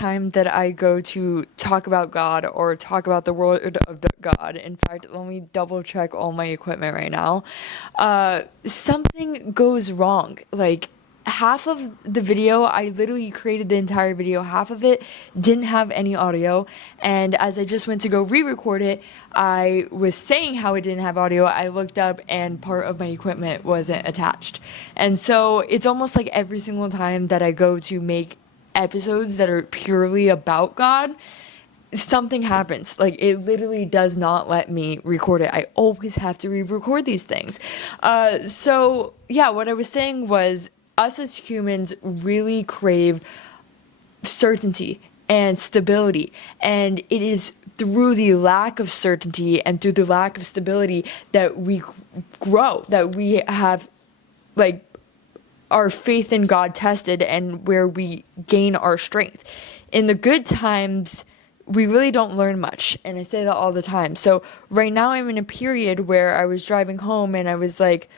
time that I go to talk about God or talk about the word of God, in fact, let me double check all my equipment right now, something goes wrong. Like, half of the video, I literally created the entire video, half of it didn't have any audio, and as I just went to go re-record it, I was saying how it didn't have audio. I looked up and part of my equipment wasn't attached. And so it's almost like every single time that I go to make episodes that are purely about God, something happens. Like, it literally does not let me record it. I always have to re-record these things. So yeah, what I was saying was, us as humans really crave certainty and stability, and it is through the lack of certainty and through the lack of stability that we grow, that we have, like, our faith in God tested, and where we gain our strength. In the good times, we really don't learn much, and I say that all the time. So right now I'm in a period where I was driving home and I was like,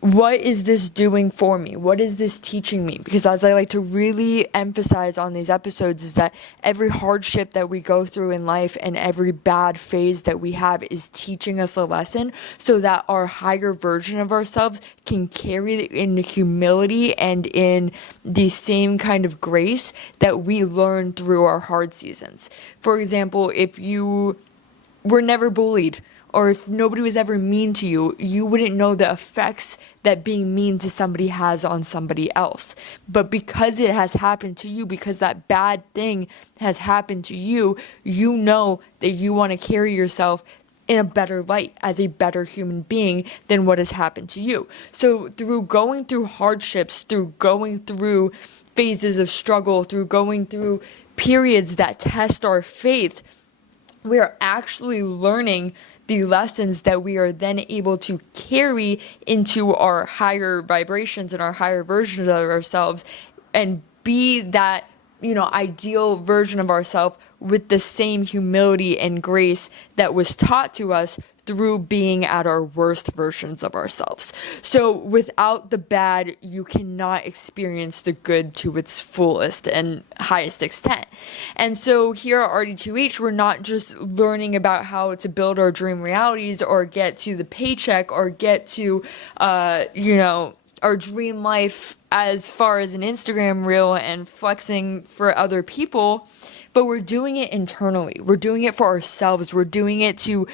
what is this doing for me? What is this teaching me? Because as I like to really emphasize on these episodes, is that every hardship that we go through in life and every bad phase that we have is teaching us a lesson, so that our higher version of ourselves can carry in humility and in the same kind of grace that we learn through our hard seasons. For example, if you were never bullied, or if nobody was ever mean to you, you wouldn't know the effects that being mean to somebody has on somebody else. But because it has happened to you, because that bad thing has happened to you, you know that you want to carry yourself in a better light, as a better human being than what has happened to you. So through going through hardships, through going through phases of struggle, through going through periods that test our faith, we are actually learning the lessons that we are then able to carry into our higher vibrations and our higher versions of ourselves, and be that, ideal version of ourselves with the same humility and grace that was taught to us through being at our worst versions of ourselves. So without the bad, you cannot experience the good to its fullest and highest extent. And so here at RD2H, we're not just learning about how to build our dream realities or get to the paycheck or get to, our dream life as far as an Instagram reel and flexing for other people, but we're doing it internally. We're doing it for ourselves. We're doing it to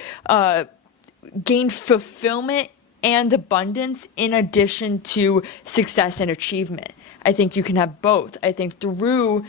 gain fulfillment and abundance in addition to success and achievement. I think you can have both. I think through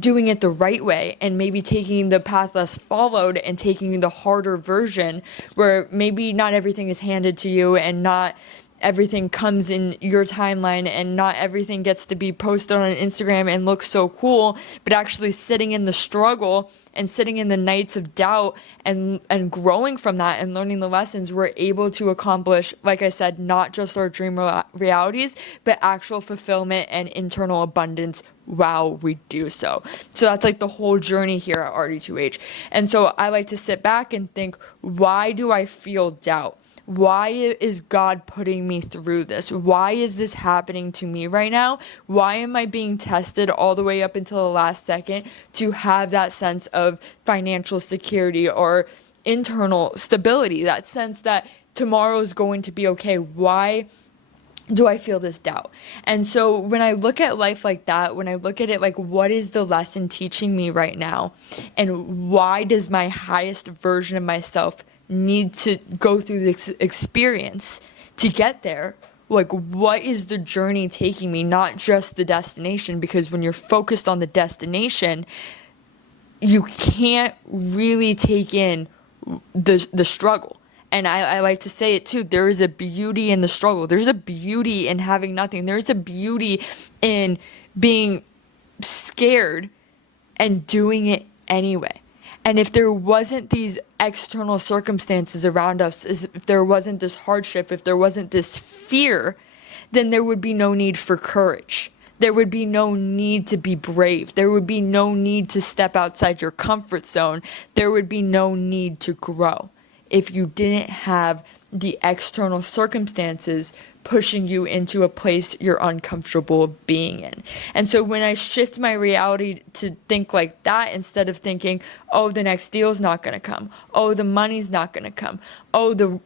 doing it the right way and maybe taking the path less followed and taking the harder version, where maybe not everything is handed to you and not everything comes in your timeline and not everything gets to be posted on Instagram and looks so cool, but actually sitting in the struggle and sitting in the nights of doubt and growing from that and learning the lessons, we're able to accomplish, like I said, not just our dream realities, but actual fulfillment and internal abundance while we do so. So that's like the whole journey here at RD2H. And so I like to sit back and think, why do I feel doubt? Why is God putting me through this? Why is this happening to me right now? Why am I being tested all the way up until the last second to have that sense of financial security or internal stability, that sense that tomorrow is going to be okay? Why do I feel this doubt? And so when I look at life like that, when I look at it like, what is the lesson teaching me right now? And why does my highest version of myself need to go through this experience to get there? Like, what is the journey taking me, not just the destination? Because when you're focused on the destination, you can't really take in the struggle. And I like to say it too, there is a beauty in the struggle. There's a beauty in having nothing. There's a beauty in being scared and doing it anyway. And if there wasn't these external circumstances around us, if there wasn't this hardship, if there wasn't this fear, then there would be no need for courage. There would be no need to be brave. There would be no need to step outside your comfort zone. There would be no need to grow if you didn't have the external circumstances pushing you into a place you're uncomfortable being in. And so when I shift my reality to think like that, instead of thinking, oh, the next deal's not going to come, oh, the money's not going to come, oh, the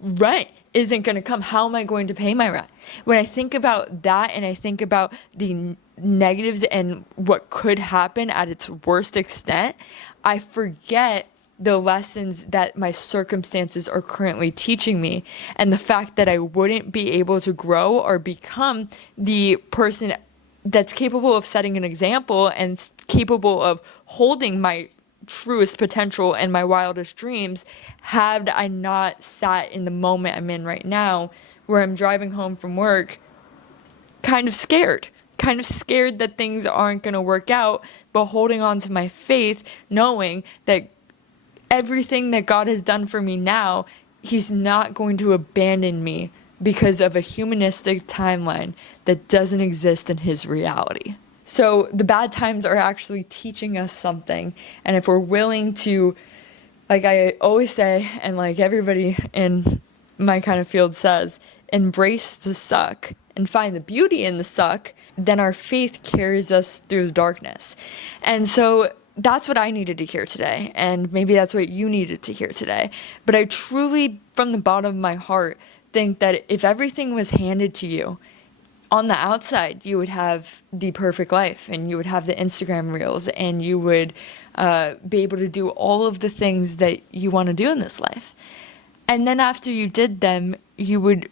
rent isn't going to come, how am I going to pay my rent? When I think about that and I think about the negatives and what could happen at its worst extent, I forget the lessons that my circumstances are currently teaching me, and the fact that I wouldn't be able to grow or become the person that's capable of setting an example and capable of holding my truest potential and my wildest dreams had I not sat in the moment I'm in right now, where I'm driving home from work kind of scared that things aren't going to work out, but holding on to my faith, knowing that everything that God has done for me now, He's not going to abandon me because of a humanistic timeline that doesn't exist in His reality. So the bad times are actually teaching us something. And if we're willing to, like I always say, and like everybody in my kind of field says, embrace the suck and find the beauty in the suck, then our faith carries us through the darkness. And so that's what I needed to hear today, and maybe that's what you needed to hear today. But I truly, from the bottom of my heart, think that if everything was handed to you, on the outside, you would have the perfect life, and you would have the Instagram reels, and you would be able to do all of the things that you want to do in this life. And then after you did them, you would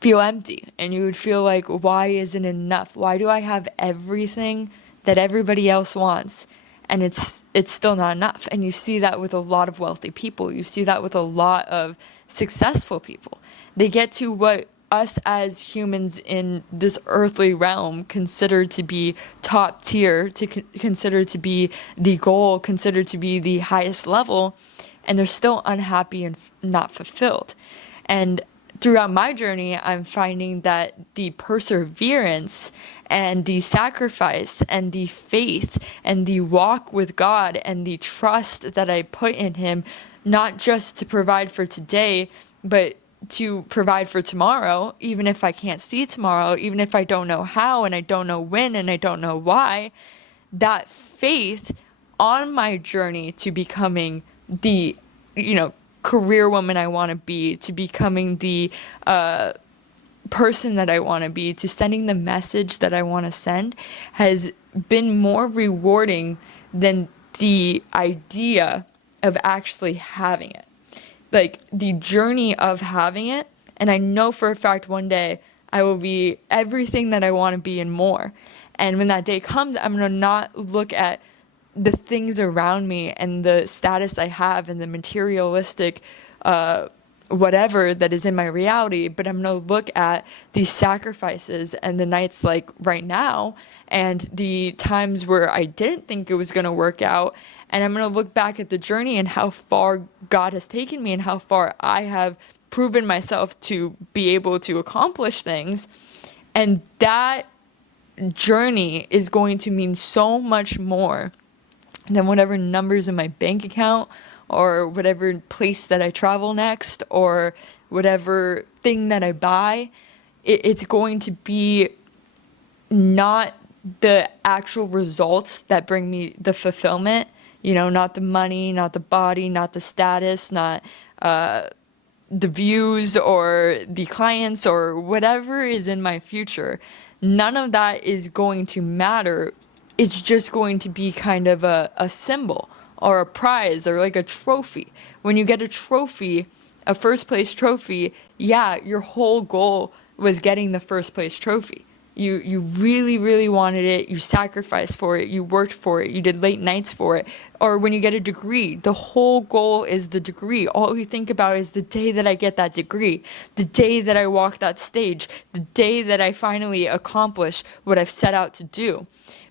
feel empty, and you would feel like, why isn't it enough? Why do I have everything that everybody else wants? And it's still not enough. And you see that with a lot of wealthy people. You see that with a lot of successful people. They get to what us as humans in this earthly realm consider to be top tier, to consider to be the goal, consider to be the highest level, and they're still unhappy and not fulfilled. And throughout my journey, I'm finding that the perseverance and the sacrifice and the faith and the walk with God and the trust that I put in Him, not just to provide for today, but to provide for tomorrow, even if I can't see tomorrow, even if I don't know how and I don't know when and I don't know why, that faith on my journey to becoming the, career woman I want to be, to becoming the person that I want to be, to sending the message that I want to send, has been more rewarding than the idea of actually having it. Like the journey of having it. And I know for a fact one day I will be everything that I want to be and more. And when that day comes, I'm going to not look at the things around me and the status I have and the materialistic whatever that is in my reality, but I'm going to look at these sacrifices and the nights like right now and the times where I didn't think it was going to work out, and I'm going to look back at the journey and how far God has taken me and how far I have proven myself to be able to accomplish things. And that journey is going to mean so much more than whatever numbers in my bank account or whatever place that I travel next or whatever thing that I buy. It's going to be not the actual results that bring me the fulfillment, not the money, not the body, not the status, not the views or the clients or whatever is in my future. None of that is going to matter. It's just going to be kind of a symbol or a prize or like a trophy. When you get a trophy, a first place trophy, yeah, your whole goal was getting the first place trophy. You really, really wanted it. You sacrificed for it. You worked for it. You did late nights for it. Or when you get a degree, the whole goal is the degree. All you think about is the day that I get that degree, the day that I walk that stage, the day that I finally accomplish what I've set out to do.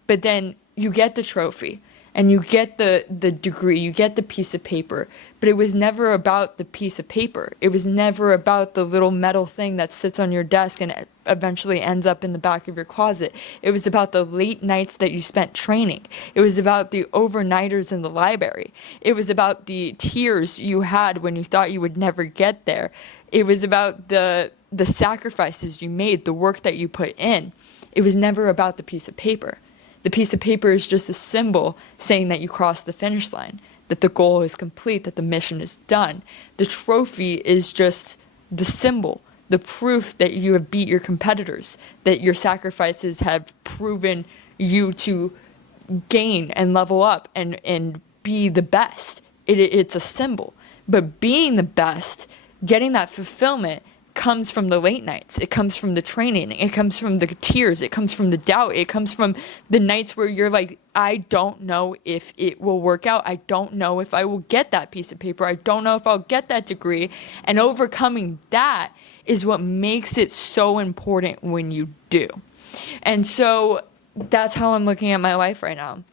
But then you get the trophy and you get the degree, you get the piece of paper, but it was never about the piece of paper. It was never about the little metal thing that sits on your desk and eventually ends up in the back of your closet. It was about the late nights that you spent training. It was about the overnighters in the library. It was about the tears you had when you thought you would never get there. It was about the sacrifices you made, the work that you put in. It was never about the piece of paper. The piece of paper is just a symbol saying that you crossed the finish line, that the goal is complete, that the mission is done. The trophy is just the symbol, the proof that you have beat your competitors, that your sacrifices have proven you to gain and level up and be the best. It's a symbol. But being the best, getting that fulfillment, comes from the late nights. It comes from the training. It comes from the tears. It comes from the doubt. It comes from the nights where you're like, I don't know if it will work out. I don't know if I will get that piece of paper. I don't know if I'll get that degree. And overcoming that is what makes it so important when you do. And so that's how I'm looking at my life right now.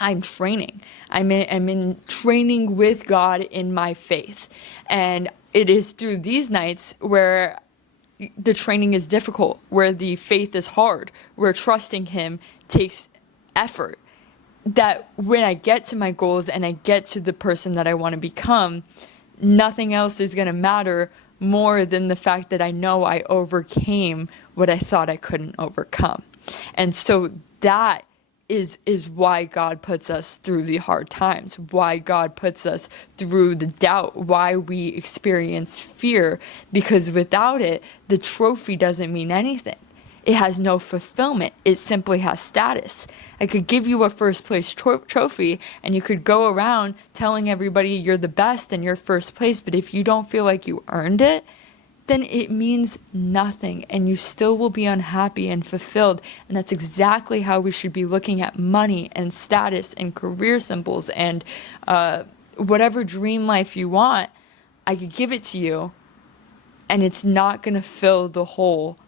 I'm training. I'm in training with God in my faith. And it is through these nights where the training is difficult, where the faith is hard, where trusting Him takes effort, that when I get to my goals and I get to the person that I want to become, nothing else is going to matter more than the fact that I know I overcame what I thought I couldn't overcome. And so that is why God puts us through the hard times, why God puts us through the doubt, why we experience fear, because without it, the trophy doesn't mean anything. It has no fulfillment. It simply has status. I could give you a first place trophy and you could go around telling everybody you're the best and you're first place, but if you don't feel like you earned it, then it means nothing and you still will be unhappy and fulfilled. And that's exactly how we should be looking at money and status and career symbols and whatever dream life you want. I could give it to you and it's not going to fill the hole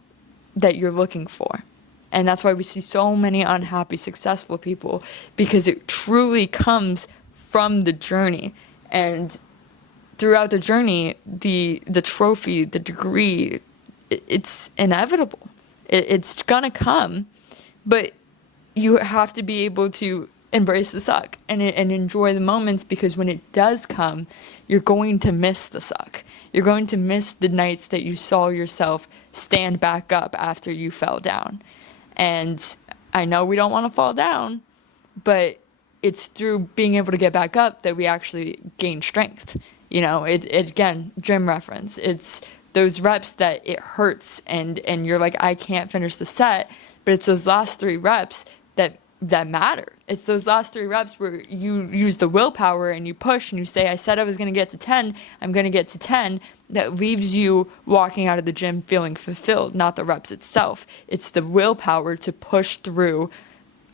that you're looking for. And that's why we see so many unhappy, successful people, because it truly comes from the journey. And throughout the journey, the trophy, the degree, it's inevitable. It's gonna come, but you have to be able to embrace the suck and enjoy the moments, because when it does come, you're going to miss the suck. You're going to miss the nights that you saw yourself stand back up after you fell down. And I know we don't want to fall down, but it's through being able to get back up that we actually gain strength. You know, it again, gym reference. It's those reps that it hurts and you're like, I can't finish the set, but it's those last 3 reps that matter. It's those last 3 reps where you use the willpower and you push and you say, I said I was going to get to 10, I'm going to get to 10. That leaves you walking out of the gym feeling fulfilled, not the reps itself. It's the willpower to push through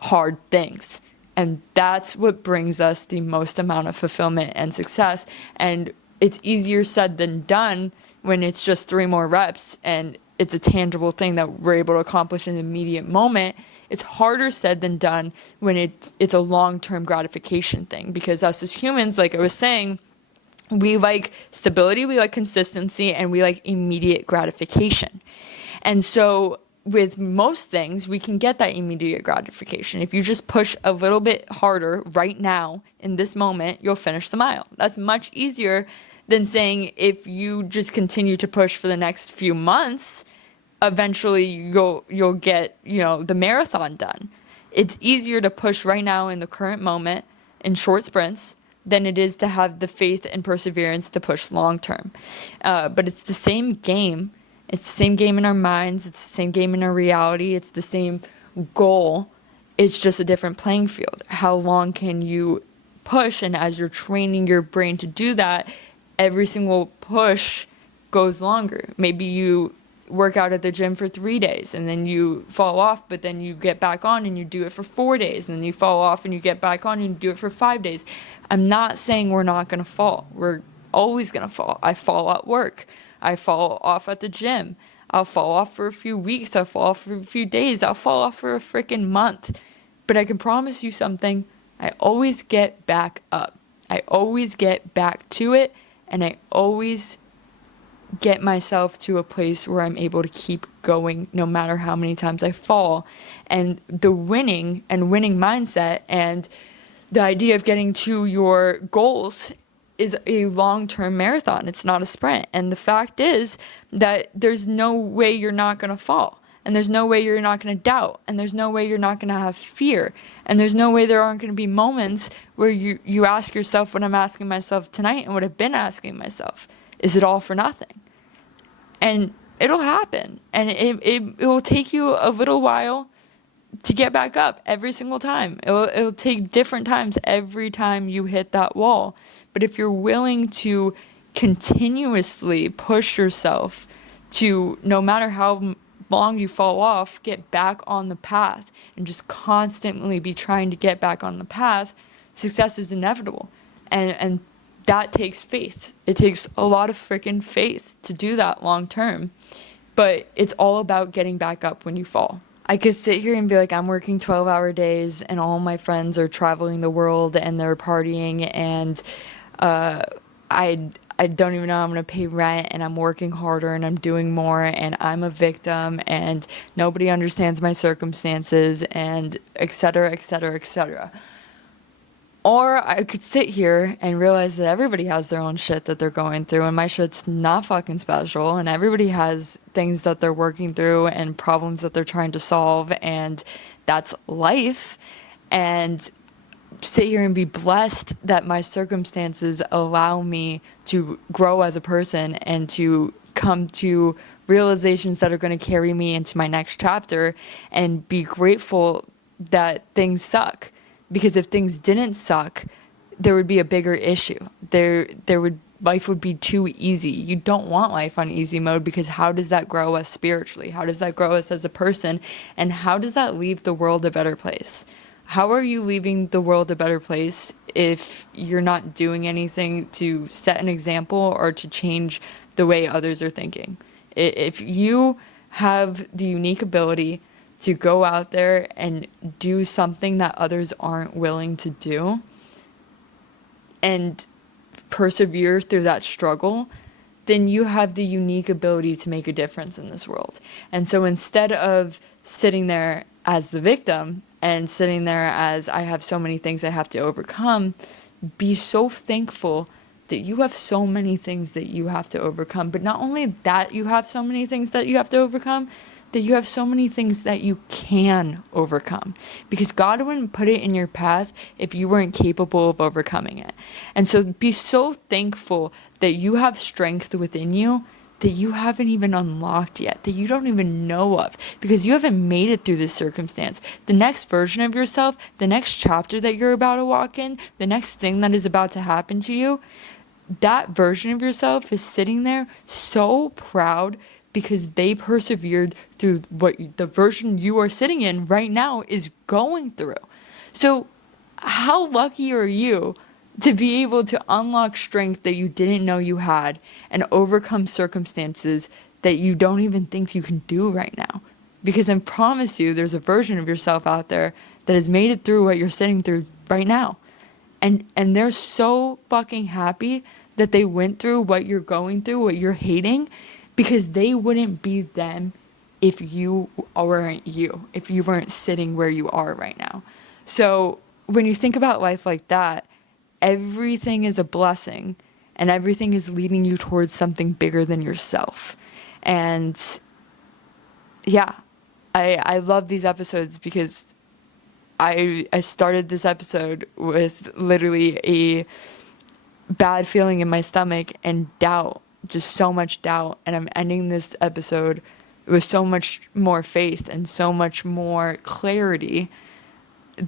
hard things. And that's what brings us the most amount of fulfillment and success. And it's easier said than done when it's just 3 more reps and it's a tangible thing that we're able to accomplish in the immediate moment. It's harder said than done when it's a long-term gratification thing, because us as humans, like I was saying, we like stability, we like consistency, and we like immediate gratification. And so with most things, we can get that immediate gratification. If you just push a little bit harder right now, in this moment, you'll finish the mile. That's much easier than saying if you just continue to push for the next few months, eventually you'll get, the marathon done. It's easier to push right now in the current moment in short sprints than it is to have the faith and perseverance to push long term. But it's the same game. It's the same game in our minds. It's the same game in our reality. It's the same goal. It's just a different playing field. How long can you push? And as you're training your brain to do that, every single push goes longer. Maybe you work out at the gym for 3 days and then you fall off, but then you get back on and you do it for 4 days, and then you fall off and you get back on and you do it for 5 days. I'm not saying we're not going to fall. We're always going to fall. I fall at work. I fall off at the gym. I'll fall off for a few weeks. I'll fall off for a few days. I'll fall off for a freaking month. But I can promise you something. I always get back up. I always get back to it, and I always get myself to a place where I'm able to keep going no matter how many times I fall. And the winning mindset and the idea of getting to your goals is a long-term marathon. It's not a sprint. And the fact is that there's no way you're not going to fall. And there's no way you're not going to doubt. And there's no way you're not going to have fear. And there's no way there aren't going to be moments where you ask yourself what I'm asking myself tonight and what I've been asking myself. Is it all for nothing? And it'll happen. And it will take you a little while to get back up every single time. It'll take different times every time you hit that wall. But if you're willing to continuously push yourself to, no matter how long you fall off, get back on the path and just constantly be trying to get back on the path, success is inevitable. And that takes faith. It takes a lot of freaking faith to do that long term. But it's all about getting back up when you fall. I could sit here and be like, I'm working 12-hour days and all my friends are traveling the world and they're partying and I don't even know I'm going to pay rent and I'm working harder and I'm doing more and I'm a victim and nobody understands my circumstances and et cetera, et cetera, et cetera. Or I could sit here and realize that everybody has their own shit that they're going through and my shit's not fucking special and everybody has things that they're working through and problems that they're trying to solve and that's life. And sit here and be blessed that my circumstances allow me to grow as a person and to come to realizations that are going to carry me into my next chapter and be grateful that things suck. Because if things didn't suck, there would be a bigger issue. Life would be too easy. You don't want life on easy mode because how does that grow us spiritually? How does that grow us as a person? And how does that leave the world a better place? How are you leaving the world a better place if you're not doing anything to set an example or to change the way others are thinking? If you have the unique ability to go out there and do something that others aren't willing to do and persevere through that struggle, then you have the unique ability to make a difference in this world. And so instead of sitting there as the victim and sitting there as I have so many things I have to overcome, be so thankful that you have so many things that you have to overcome. But not only that you have so many things that you have to overcome, that you have so many things that you can overcome. Because God wouldn't put it in your path if you weren't capable of overcoming it. And so be so thankful that you have strength within you that you haven't even unlocked yet, that you don't even know of, because you haven't made it through this circumstance. The next version of yourself, the next chapter that you're about to walk in, the next thing that is about to happen to you, that version of yourself is sitting there so proud because they persevered through what the version you are sitting in right now is going through. So how lucky are you to be able to unlock strength that you didn't know you had and overcome circumstances that you don't even think you can do right now? Because I promise you, there's a version of yourself out there that has made it through what you're sitting through right now. And they're so fucking happy that they went through what you're going through, what you're hating, because they wouldn't be them if you weren't you, if you weren't sitting where you are right now. So when you think about life like that, everything is a blessing and everything is leading you towards something bigger than yourself. And yeah, I love these episodes because I started this episode with literally a bad feeling in my stomach and doubt, just so much doubt. And I'm ending this episode with so much more faith and so much more clarity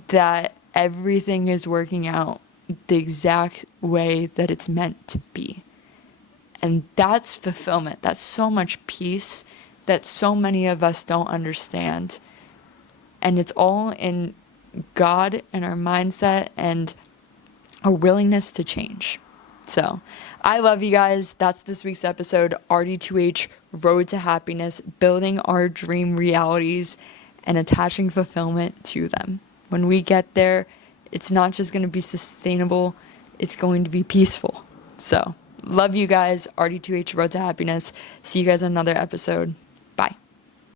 that everything is working out the exact way that it's meant to be. And that's fulfillment. That's so much peace that so many of us don't understand. And it's all in God and our mindset and our willingness to change. So I love you guys. That's this week's episode, RD2H, Road to Happiness, building our dream realities and attaching fulfillment to them. When we get there, It's not just going to be sustainable, it's going to be peaceful. So, love you guys. RD2H Road to Happiness. See you guys on another episode.